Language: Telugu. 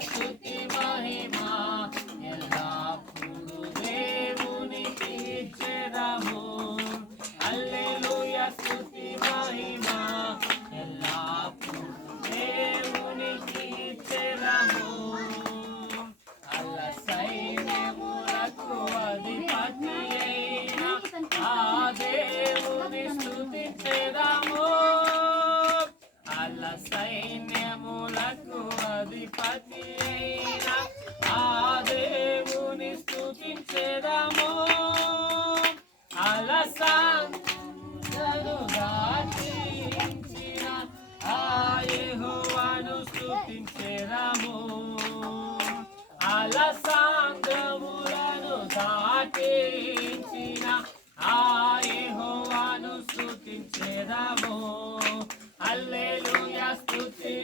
స్తుతి మహిమా ఎల్లప్పుడూ దేవునికి ఇచ్చెదము. హల్లెలూయా స్తుతి మహిమా ఎల్లప్పుడూ దేవునికి ఇచ్చెదము. అల్ల సైన్యములకు అధిపతి అయిన ఆ దేవుని స్తుతించెదము. అల్ల సైన్యములకు అధిపతి అయిన ఆ దేవుని స్తుతించెదము. అలసాంధ్రను దాటించిన ఆ యెహోవాను స్తుతించెదము. అలసాంధ్రములను దాటించిన ఆ యెహోవాను స్తుతించెదము. హల్లెలూయా స్తుతి